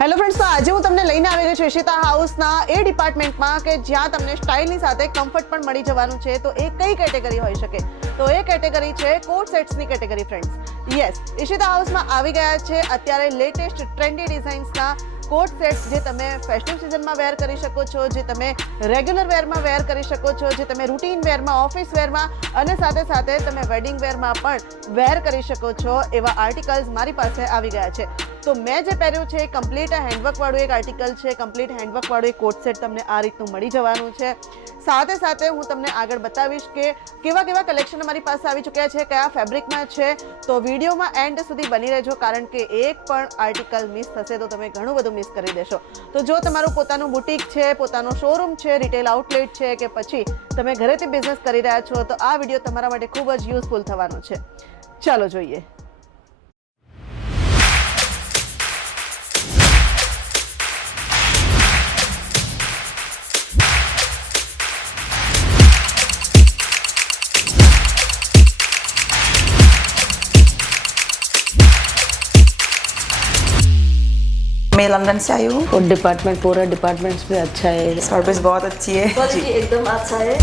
Hello friends, તો આજે હું તમને લઈને આવી ગઈ છું ઈશિતા હાઉસના એ ડિપાર્ટમેન્ટમાં કે જ્યાં તમને સ્ટાઇલની સાથે કમ્ફર્ટ પણ મળી જવાનું છે. તો એ કઈ કેટેગરી હોઈ શકે? તો એ કેટેગરી છે કોટ સેટ્સની કેટેગરી ફ્રેન્ડ્સ. યસ, ઈશિતા હાઉસમાં આવી ગયા છે અત્યારે લેટેસ્ટ ટ્રેન્ડી ડિઝાઇન્સના કોટ સેટ્સ જે તમે ફેસ્ટિવ સિઝનમાં વેર કરી શકો છો, જે તમે રેગ્યુલર વેરમાં વેર કરી શકો છો, જે તમે રૂટીન વેરમાં, ઓફિસ વેરમાં અને સાથે સાથે તમે વેડિંગ વેરમાં પણ વેર કરી શકો છો. એવા આર્ટિકલ્સ મારી પાસે આવી ગયા છે. તો મેં જે પહેર્યું છે એ કમ્પ્લીટ હેન્ડવર્કવાળું એક આર્ટિકલ છે. કમ્પ્લીટ હેન્ડવર્કવાળું એક કોટ સેટ તમને આ રીતનું મળી જવાનું છે. સાથે સાથે હું તમને આગળ બતાવીશ કે કેવા કેવા કલેક્શન અમારી પાસે આવી ચૂક્યા છે, કયા ફેબ્રિકમાં છે. તો વિડીયોમાં એન્ડ સુધી બની રહેજો, કારણ કે એક પણ આર્ટિકલ મિસ થશે તો તમે ઘણું બધું મિસ કરી દેશો. તો જો તમારું પોતાનું બુટીક છે, પોતાનો શોરૂમ છે, રિટેલ આઉટલેટ છે કે પછી તમે ઘરેથી બિઝનેસ કરી રહ્યા છો, તો આ વિડીયો તમારા માટે ખૂબ જ યુઝફુલ થવાનો છે. ચાલો જોઈએ. मैं लंदन से आई हूँ और डिपार्टमेंट पूरा डिपार्टमेंट्स भी अच्छा है, सर्विस बहुत अच्छी है क्वालिटी एकदम अच्छा है.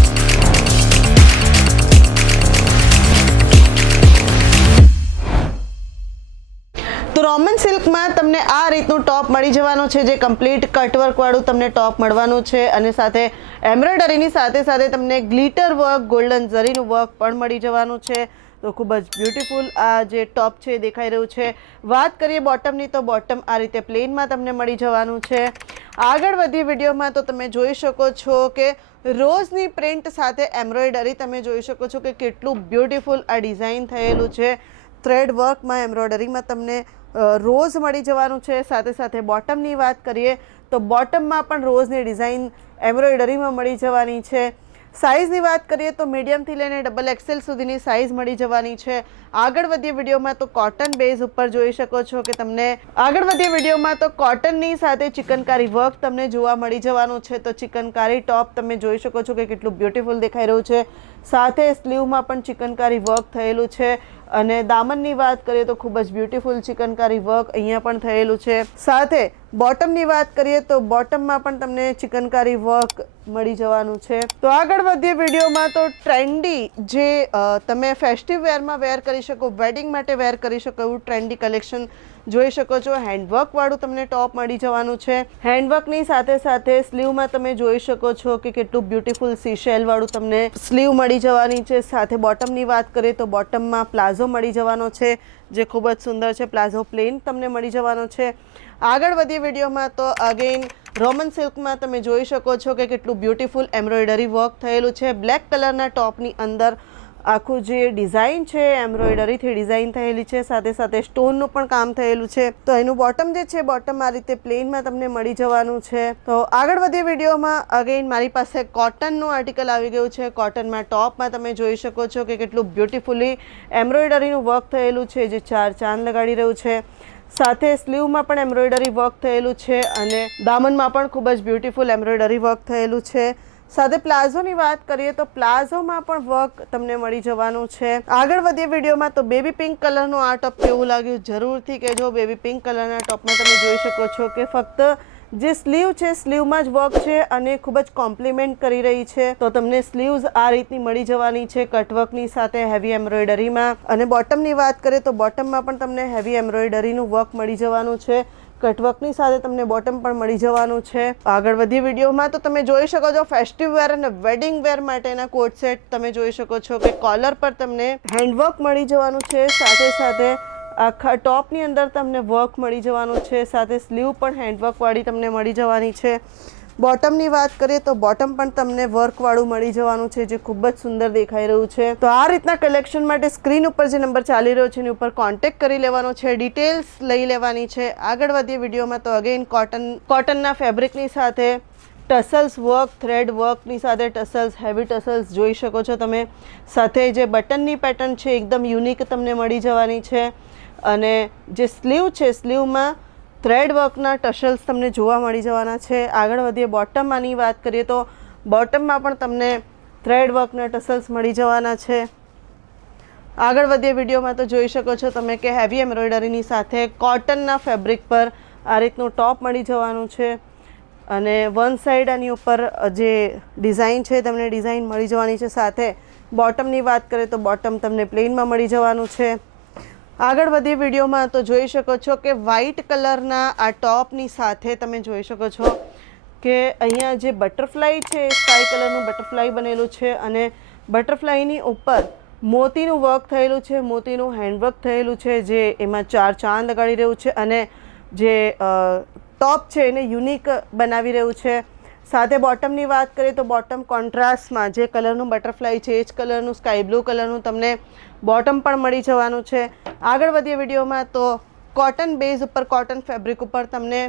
તો રોમન સિલ્કમાં તમને આ રીતનું ટોપ મળી જવાનું છે, જે કમ્પ્લીટ કટવર્કવાળું તમને ટોપ મળવાનું છે અને સાથે એમ્બ્રોઇડરીની સાથે સાથે તમને ગ્લિટર વર્ક, ગોલ્ડન ઝરીનું વર્ક પણ મળી જવાનું છે. તો ખૂબ જ બ્યુટીફુલ આ જે ટોપ છે દેખાઈ રહ્યું છે. વાત કરીએ બોટમની, તો બોટમ આ રીતે પ્લેનમાં તમને મળી જવાનું છે. આગળ વધીએ વિડીયોમાં તો તમે જોઈ શકો છો કે રોઝની પ્રિન્ટ સાથે એમ્બ્રોઇડરી તમે જોઈ શકો છો કે કેટલું બ્યુટીફુલ આ ડિઝાઇન થયેલું છે. થ્રેડ વર્કમાં એમ્બ્રોઇડરીમાં તમને રોઝ મળી જવાનું છે. સાથે સાથે બોટમની વાત કરીએ તો બોટમમાં પણ રોઝની ડિઝાઇન એમ્બ્રોઇડરીમાં મળી જવાની છે. સાઇઝની વાત કરીએ તો મીડિયમથી લઈને ડબલ એક્સેલ સુધીની સાઇઝ મળી જવાની છે. આગળ વધીએ વિડીયોમાં તો કોટન બેઝ ઉપર જોઈ શકો છો કે તમને આગળ વધીએ વિડીયોમાં તો કોટનની સાથે ચિકનકારી વર્ક તમને જોવા મળી જવાનું છે. તો ચિકનકારી ટોપ તમે જોઈ શકો છો કે કેટલું બ્યુટીફુલ દેખાઈ રહ્યું છે. સાથે સ્લીવમાં પણ ચિકનકારી વર્ક થયેલું છે અને દામનની વાત કરીએ તો ખૂબ જ બ્યુટીફુલ ચિકનકારી વર્ક અહીંયા પણ થયેલું છે. સાથે બોટમની વાત કરીએ તો બોટમમાં પણ તમને ચિકનકારી વર્ક મળી જવાનું છે. તો આગળ વધીએ વિડીયોમાં તો ટ્રેન્ડી જે તમે ફેસ્ટિવ વેરમાં વેર કરી શકો, વેડિંગ માટે વેર કરી શકો એવું ટ્રેન્ડી કલેક્શન જોઈ શકો છો. હેન્ડવર્કવાળું તમને ટોપ મળી જવાનું છે. હેન્ડવર્કની સાથે સાથે સ્લીવમાં તમે જોઈ શકો છો કે કેટલું બ્યુટીફુલ સીશેલવાળું તમને સ્લીવ મળી જવાની છે. સાથે બોટમની વાત કરીએ તો બોટમમાં પ્લાઝો મળી જવાનો છે, જે ખૂબ જ સુંદર છે. પ્લાઝો પ્લેન તમને મળી જવાનો છે. આગળ વધીએ વિડીયોમાં તો અગેન રોમન સિલ્કમાં તમે જોઈ શકો છો કે કેટલું બ્યુટીફુલ એમ્બ્રોઇડરી વર્ક થયેલું છે. બ્લેક કલરના ટોપની અંદર આખું જે ડિઝાઇન છે એમ્બ્રોઇડરીથી ડિઝાઇન થયેલી છે. સાથે સાથે સ્ટોનનું પણ કામ થયેલું છે. તો એનું બોટમ જે છે, બોટમ આ રીતે પ્લેનમાં તમને મળી જવાનું છે. તો આગળ વધીએ વિડીયોમાં અગેન મારી પાસે કોટનનું આર્ટિકલ આવી ગયું છે. કોટનમાં ટોપમાં તમે જોઈ શકો છો કે કેટલું બ્યુટીફુલી એમ્બ્રોઇડરીનું વર્ક થયેલું છે, જે ચાર ચાંદ લગાડી રહ્યું છે. સાથે સ્લીવમાં પણ એમ્બ્રોઇડરી વર્ક થયેલું છે અને દામનમાં પણ ખૂબ જ બ્યુટીફુલ એમ્બ્રોઇડરી વર્ક થયેલું છે. સાથે પ્લાઝોની વાત કરીએ તો પ્લાઝોમાં પણ વર્ક તમને મળી જવાનું છે. આગળ વધીએ વિડીયોમાં તો બેબી પિંક કલરનું આ ટોપ કેવું લાગ્યું જરૂરથી કહેજો. બેબી પિંક કલરના ટોપમાં તમે જોઈ શકો છો કે ફક્ત જે સ્લીવ છે સ્લીવમાં જ વર્ક છે અને ખૂબ જ કોમ્પ્લિમેન્ટ કરી રહી છે. તો તમને સ્લીવ્સ આ રીતની મળી જવાની છે કટવર્કની સાથે હેવી એમ્બ્રોઇડરીમાં. અને બોટમની વાત કરીએ તો બોટમમાં પણ તમને હેવી એમ્બ્રોઇડરીનું વર્ક મળી જવાનું છે. કટવર્કની સાથે તમને બોટમ પણ મળી જવાનું છે. આગળ વધી વિડીયોમાં તો તમે જોઈ શકો છો ફેસ્ટિવ વેર અને વેડિંગ વેર માટેના કોટ સેટ તમે જોઈ શકો છો કે કોલર પર તમને હેન્ડવર્ક મળી જવાનું છે. સાથે સાથે આખા ટોપની અંદર તમને વર્ક મળી જવાનું છે. સાથે સ્લીવ પણ હેન્ડવર્કવાળી તમને મળી જવાની છે. બોટમની વાત કરીએ તો બોટમ પણ તમને વર્કવાળું મળી જવાનું છે, જે ખૂબ જ સુંદર દેખાઈ રહ્યું છે. તો આ રીતના કલેક્શન માટે સ્ક્રીન ઉપર જે નંબર ચાલી રહ્યો છે એની ઉપર કોન્ટેક્ટ કરી લેવાનો છે, ડિટેલ્સ લઈ લેવાની છે. આગળ વધીએ વિડીયોમાં તો અગેન કોટનના ફેબ્રિકની સાથે ટસલ્સ વર્ક, થ્રેડ વર્કની સાથે ટસલ્સ, હેવી ટસલ્સ જોઈ શકો છો તમે. સાથે જે બટનની પેટર્ન છે એકદમ યુનિક તમને મળી જવાની છે. અને જે સ્લીવ છે સ્લીવમાં થ્રેડ વર્કના ટસલ્સ તમને જોવા મળી જવાના છે. આગળ વધીએ બોટમમાંની વાત કરીએ તો બોટમમાં પણ તમને થ્રેડ વર્કના ટસલ્સ મળી જવાના છે. આગળ વધીએ વિડીયોમાં તો જોઈ શકો છો તમે કે હેવી એમ્બ્રોઇડરીની સાથે કોટનના ફેબ્રિક પર આ રીતનું ટોપ મળી જવાનું છે અને વન સાઈડ આની ઉપર જે ડિઝાઇન છે તમને ડિઝાઇન મળી જવાની છે. સાથે બોટમની વાત કરીએ તો બોટમ તમને પ્લેનમાં મળી જવાનું છે. આગળ વધીએ વિડીયોમાં તો જોઈ શકો છો કે વ્હાઇટ કલરના આ ટોપની સાથે તમે જોઈ શકો છો કે અહીંયા જે બટરફ્લાય છે સ્કાય કલરનું બટરફ્લાય બનેલું છે અને બટરફ્લાયની ઉપર મોતીનું વર્ક થયેલું છે, મોતીનું હેન્ડવર્ક થયેલું છે જે એમાં 4 ચાંદ લગાડી રહ્યું છે અને જે ટોપ છે એને યુનિક બનાવી રહ્યું છે. સાથે બોટમની વાત કરીએ તો બોટમ કોન્ટ્રાસ્ટમાં જે કલરનું બટરફ્લાય છે એ જ કલરનું સ્કાય બ્લુ કલરનું તમને બોટમ પણ મળી જવાનું છે. આગળ વધીએ વિડીયોમાં તો કોટન બેઝ ઉપર કોટન ફેબ્રિક ઉપર તમને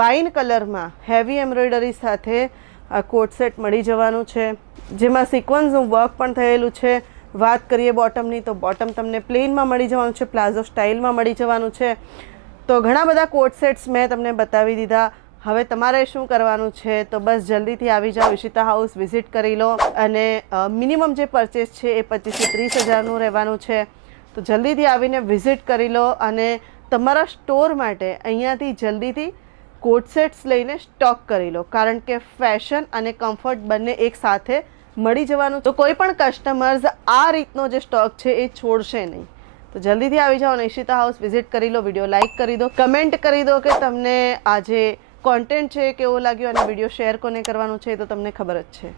વાઇન કલરમાં હેવી એમ્બ્રોઇડરી સાથે આ કોટ સેટ મળી જવાનું છે જેમાં સિક્વન્સનું વર્ક પણ થયેલું છે. વાત કરીએ બોટમની તો બોટમ તમને પ્લેનમાં મળી જવાનું છે, પ્લાઝો સ્ટાઇલમાં મળી જવાનું છે. તો ઘણા બધા કોટ સેટ્સ મેં તમને બતાવી દીધા. હવે તમારે શું કરવાનું છે તો બસ જલ્દીથી આવી જાઓ, ઈશિતા હાઉસ વિઝિટ કરી લો અને મિનિમમ જે પરચેસ છે એ 25 થી 30 હજારનું રહેવાનું છે. તો જલ્દીથી આવીને વિઝિટ કરી લો અને તમારા સ્ટોર માટે અહીંયાથી જલ્દીથી કોટ સેટ્સ લઈને સ્ટોક કરી લો કારણ કે ફેશન અને કમ્ફર્ટ બંને એક સાથે મળી જવાનું. તો કોઈ પણ કસ્ટમર્સ આ રીતનો જે સ્ટોક છે એ છોડશે નહીં. તો જલ્દીથી આવી જાઓ અને ઈશિતા હાઉસ વિઝિટ કરી લો, વિડીયો લાઇક કરી દો, કમેન્ટ કરી દો કે તમને આ જે કોન્ટેન્ટ છે કેવો લાગ્યો અને વિડીયો શેર કોને કરવાનું છે તો તમને ખબર જ છે.